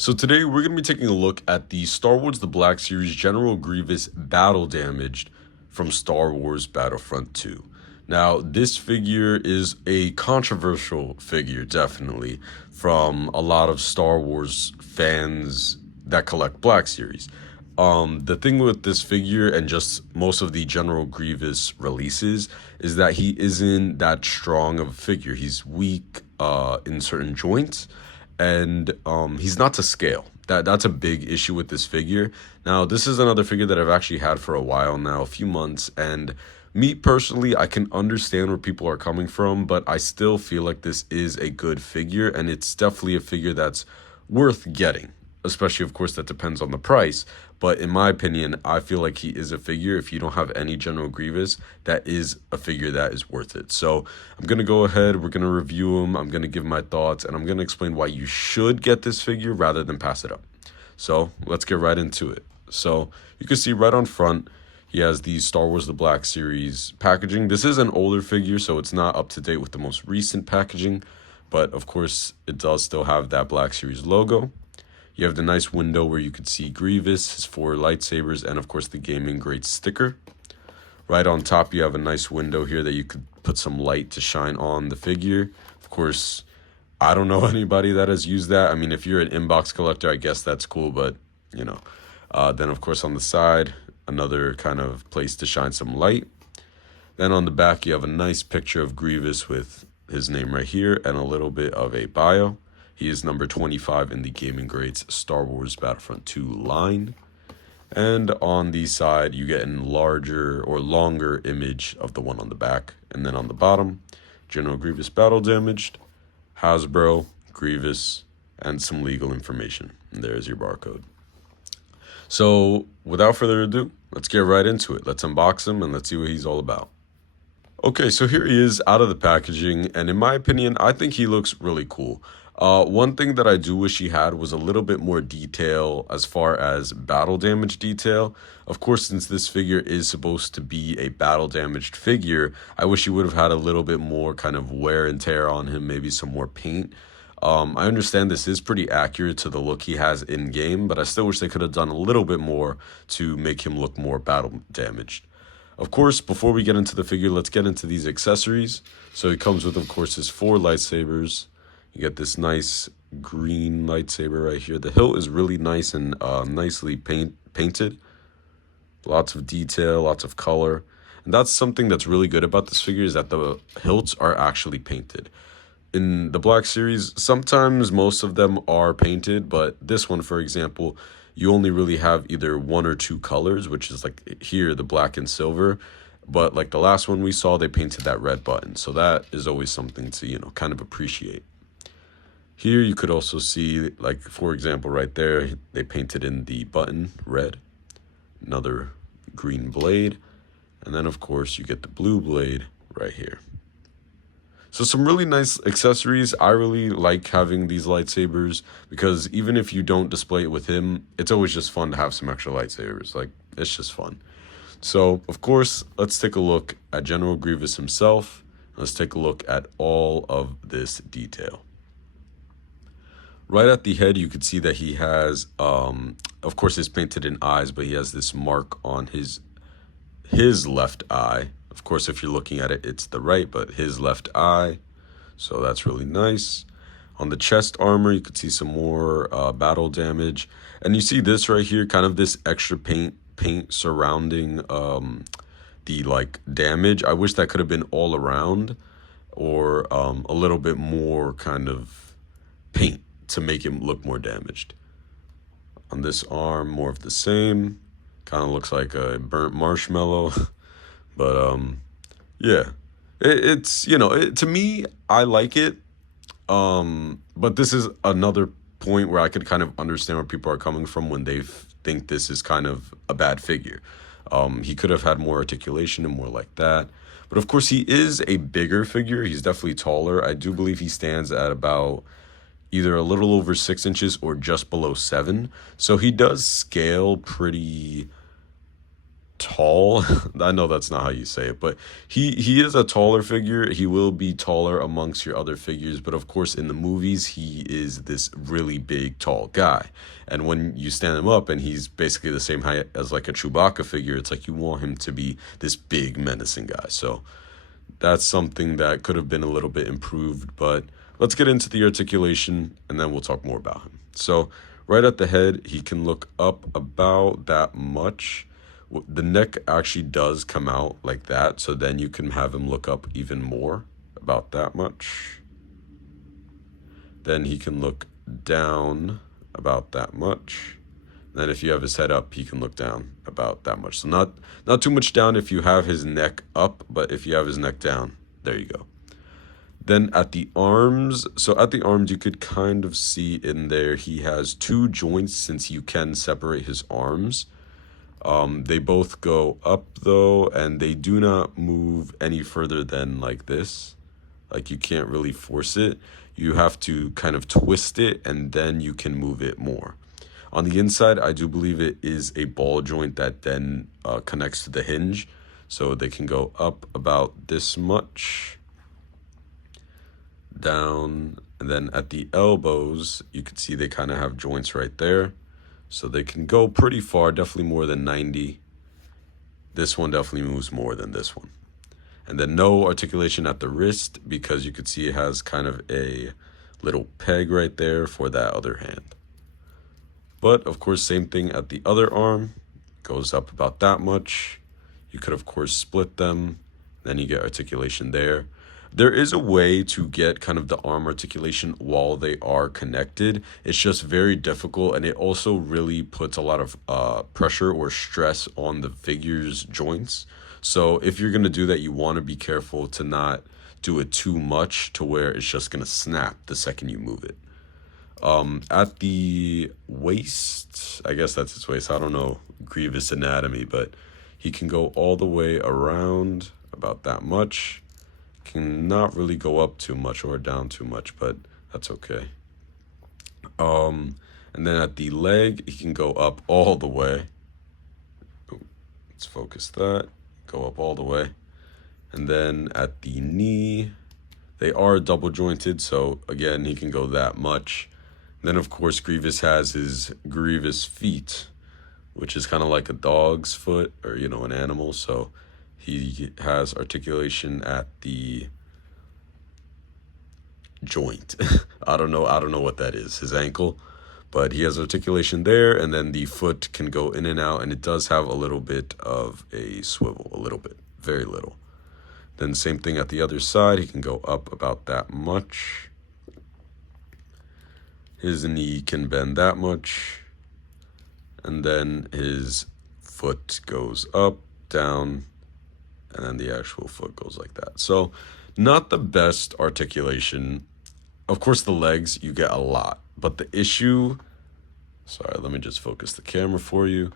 So today we're going to be taking a look at the Star Wars The Black Series General Grievous Battle Damaged from Star Wars Battlefront 2. Now, this figure is a controversial figure, definitely, from a lot of Star Wars fans that collect Black Series. The thing with this figure and just most of the General Grievous releases is that he isn't that strong of a figure. He's weak in certain joints, and he's not to scale. That's a big issue with this figure. Now, this is another figure that I've actually had for a while now, a few months, and me personally, I can understand where people are coming from, but I still feel like this is a good figure, and it's definitely a figure that's worth getting. Especially, of course, that depends on the price. But in my opinion, I feel like he is a figure, if you don't have any General Grievous, that is a figure that is worth it. So I'm going to go ahead, we're going to review him, I'm going to give my thoughts, and I'm going to explain why you should get this figure rather than pass it up. So let's get right into it. So you can see right on front, he has the Star Wars The Black Series packaging. This is an older figure, so it's not up to date with the most recent packaging. But of course, it does still have that Black Series logo. You have the nice window where you could see Grievous, his 4 lightsabers, and of course the Gaming Great sticker. Right on top, you have a nice window here that you could put some light to shine on the figure. Of course, I don't know anybody that has used that. I mean, if you're an inbox collector, I guess that's cool, but, you know. Then, of course, on the side, another kind of place to shine some light. Then on the back, you have a nice picture of Grievous with his name right here and a little bit of a bio. He is number 25 in the Gaming Greats Star Wars Battlefront 2 line. And on the side, you get a larger or longer image of the one on the back. And then on the bottom, General Grievous Battle Damaged, Hasbro, Grievous, and some legal information. And there's your barcode. So without further ado, let's get right into it. Let's unbox him and let's see what he's all about. Okay, so here he is out of the packaging, and in my opinion, I think he looks really cool. One thing that I do wish he had was a little bit more detail as far as battle damage detail. Of course, since this figure is supposed to be a battle damaged figure, I wish he would have had a little bit more kind of wear and tear on him, maybe some more paint. I understand this is pretty accurate to the look he has in game, but I still wish they could have done a little bit more to make him look more battle damaged. Of course, before we get into the figure, let's get into these accessories. So he comes with, of course, his 4 lightsabers. You get this nice green lightsaber right here. The hilt is really nice and nicely painted. Lots of detail, lots of color. And that's something that's really good about this figure, is that the hilts are actually painted. In the Black Series, sometimes most of them are painted, but this one, for example, you only really have either 1 or 2 colors, which is like here, the black and silver. But like the last one we saw, they painted that red button. So that is always something to, kind of appreciate. Here you could also see, like, for example, right there, they painted in the button red, another green blade, and then, of course, you get the blue blade right here. So some really nice accessories. I really like having these lightsabers because even if you don't display it with him, it's always just fun to have some extra lightsabers. Like, it's just fun. So, of course, let's take a look at General Grievous himself. Let's take a look at all of this detail. Right at the head, you could see that he has, of course, it's painted in eyes, but he has this mark on his left eye. Of course, if you're looking at it, it's the right, but his left eye. So that's really nice. On the chest armor, you could see some more battle damage. And you see this right here, kind of this extra paint surrounding the, like, damage. I wish that could have been all around, or a little bit more kind of paint to make him look more damaged. On this arm, more of the same. Kind of looks like a burnt marshmallow. But yeah, it's, to me, I like it. But this is another point where I could kind of understand where people are coming from when they think this is kind of a bad figure. He could have had more articulation and more like that. But of course, he is a bigger figure. He's definitely taller. I do believe he stands at about either a little over 6 inches or just below 7. So he does scale pretty tall. I know that's not how you say it, but he is a taller figure. He will be taller amongst your other figures, but of course in the movies he is this really big tall guy. And when you stand him up and he's basically the same height as like a Chewbacca figure, it's like you want him to be this big menacing guy. So that's something that could have been a little bit improved, but let's get into the articulation and then we'll talk more about him. So right at the head, he can look up about that much. The neck actually does come out like that, so then you can have him look up even more, about that much. Then he can look down about that much. Then if you have his head up, he can look down about that much. So not too much down if you have his neck up, but if you have his neck down, there you go. Then at the arms, so at the arms you could kind of see in there he has two joints since you can separate his arms. They both go up though, and they do not move any further than like this. Like you can't really force it. You have to kind of twist it and then you can move it more. On the inside, I do believe it is a ball joint that then connects to the hinge. So they can go up about this much, down, and then at the elbows, you can see they kind of have joints right there. So they can go pretty far, definitely more than 90. This one definitely moves more than this one. And then no articulation at the wrist because you could see it has kind of a little peg right there for that other hand. But of course, same thing at the other arm, goes up about that much. You could of course split them, then you get articulation there. There is a way to get kind of the arm articulation while they are connected. It's just very difficult, and it also really puts a lot of pressure or stress on the figure's joints. So if you're going to do that, you want to be careful to not do it too much to where it's just going to snap the second you move it. At the waist, I guess that's his waist. I don't know Grievous anatomy, but he can go all the way around about that much. Can not really go up too much or down too much, but that's okay. And then at the leg, he can go up all the way. Let's focus that. Go up all the way. And then at the knee, they are double jointed, so again, he can go that much. Then of course, Grievous has his Grievous feet, which is kind of like a dog's foot or, you know, an animal. So he has articulation at the joint. I don't know what that is, his ankle, but he has articulation there, and then the foot can go in and out, and it does have a little bit of a swivel, a little bit, very little. Then same thing at the other side, he can go up about that much. His knee can bend that much, and then his foot goes up, down, and then the actual foot goes like that. So not the best articulation. Of course, the legs, you get a lot. But the issue, sorry, let me just focus the camera for you.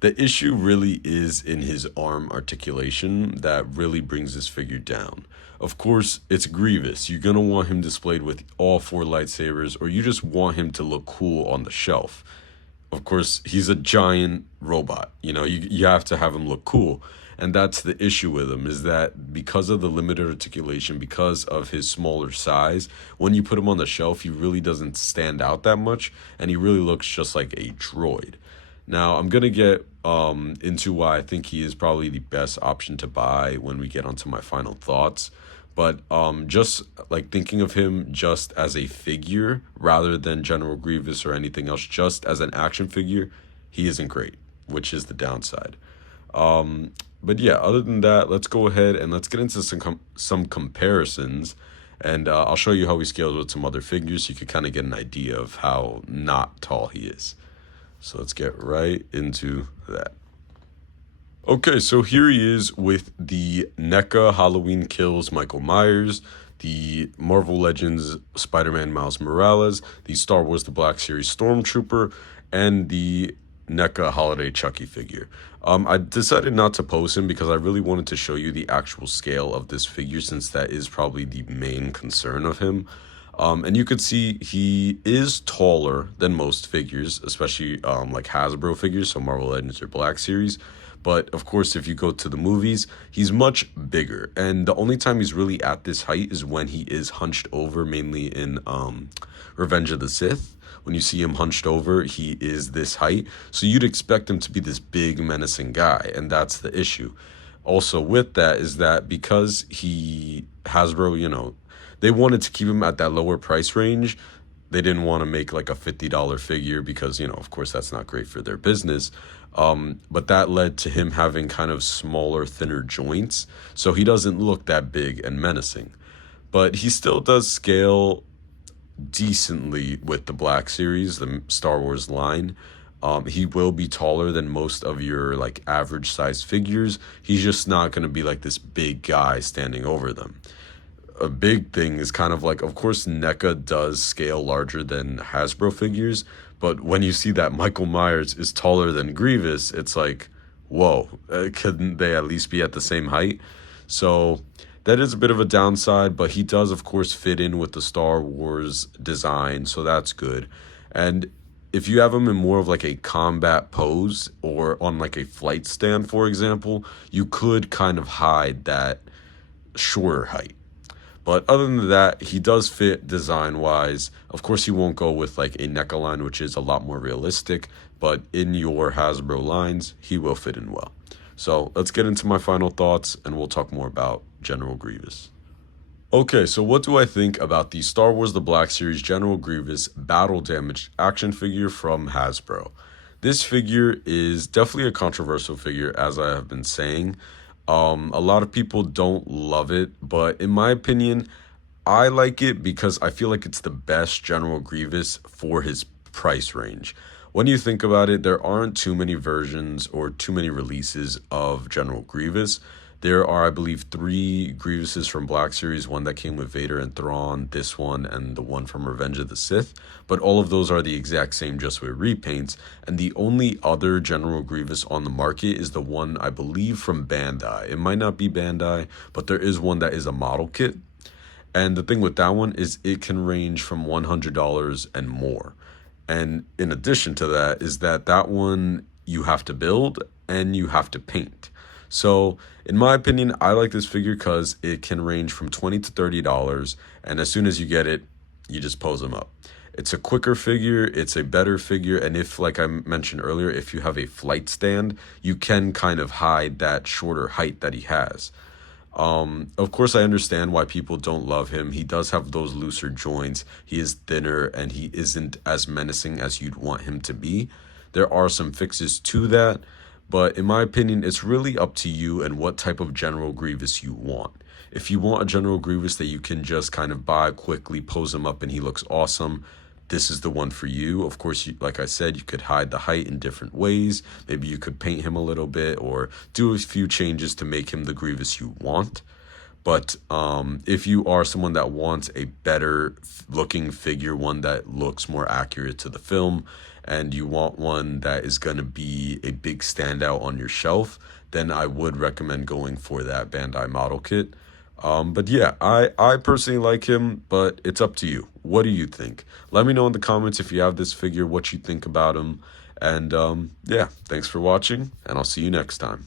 The issue really is in his arm articulation that really brings this figure down. Of course, it's Grievous. You're going to want him displayed with all 4 lightsabers, or you just want him to look cool on the shelf. Of course, he's a giant robot. You know, you have to have him look cool. And that's the issue with him, is that because of the limited articulation, because of his smaller size, when you put him on the shelf, he really doesn't stand out that much, and he really looks just like a droid. Now, I'm going to get into why I think he is probably the best option to buy when we get onto my final thoughts. But just like thinking of him just as a figure rather than General Grievous or anything else, just as an action figure, he isn't great, which is the downside. But yeah, other than that, let's go ahead and let's get into some comparisons. And I'll show you how he scales with some other figures so you can kind of get an idea of how not tall he is. So let's get right into that. Okay, so here he is with the NECA Halloween Kills Michael Myers, the Marvel Legends Spider-Man Miles Morales, the Star Wars The Black Series Stormtrooper, and the NECA Holiday Chucky figure. I decided not to post him because I really wanted to show you the actual scale of this figure, since that is probably the main concern of him. And you could see he is taller than most figures, especially like Hasbro figures, so Marvel Legends or Black Series. But of course, if you go to the movies, he's much bigger. And the only time he's really at this height is when he is hunched over, mainly in Revenge of the Sith. When you see him hunched over, he is this height. So you'd expect him to be this big, menacing guy. And that's the issue. Also, with that, is that because Hasbro, they wanted to keep him at that lower price range. They didn't want to make like a $50 figure because, of course, that's not great for their business. But that led to him having kind of smaller, thinner joints. So he doesn't look that big and menacing. But he still does scale decently with the Black Series, the Star Wars line. He will be taller than most of your like average size figures. He's just not going to be like this big guy standing over them. A big thing is kind of like, of course, NECA does scale larger than Hasbro figures, but when you see that Michael Myers is taller than Grievous, it's like, whoa, couldn't they at least be at the same height? So that is a bit of a downside, but he does, of course, fit in with the Star Wars design, so that's good. And if you have him in more of like a combat pose or on like a flight stand, for example, you could kind of hide that shorter height. But other than that, he does fit design-wise. Of course, he won't go with like a NECA line, which is a lot more realistic. But in your Hasbro lines, he will fit in well. So let's get into my final thoughts, and we'll talk more about General Grievous. Okay, so what do I think about the Star Wars The Black Series General Grievous Battle Damaged action figure from Hasbro? This figure is definitely a controversial figure, as I have been saying. A lot of people don't love it, but in my opinion, I like it because I feel like it's the best General Grievous for his price range. When you think about it, there aren't too many versions or too many releases of General Grievous. There are, I believe, 3 Grievouses from Black Series, one that came with Vader and Thrawn, this one, and the one from Revenge of the Sith. But all of those are the exact same, just with repaints. And the only other General Grievous on the market is the one, I believe, from Bandai. It might not be Bandai, but there is one that is a model kit. And the thing with that one is it can range from $100 and more. And in addition to that is that one you have to build and you have to paint. So in my opinion, I like this figure because it can range from $20 to $30. And as soon as you get it, you just pose them up. It's a quicker figure, it's a better figure, and if, like I mentioned earlier, if you have a flight stand, you can kind of hide that shorter height that he has. Of course, I understand why people don't love him. He does have those looser joints, he is thinner, and he isn't as menacing as you'd want him to be. There are some fixes to that, but in my opinion, it's really up to you and what type of General Grievous you want. If you want a General Grievous that you can just kind of buy quickly, pose him up, and he looks awesome, this is the one for you. Of course, like I said, you could hide the height in different ways. Maybe you could paint him a little bit or do a few changes to make him the Grievous you want. But if you are someone that wants a better looking figure, one that looks more accurate to the film, and you want one that is going to be a big standout on your shelf, then I would recommend going for that Bandai model kit. But yeah, I personally like him, but it's up to you. What do you think? Let me know in the comments if you have this figure, what you think about him. And yeah, thanks for watching, and I'll see you next time.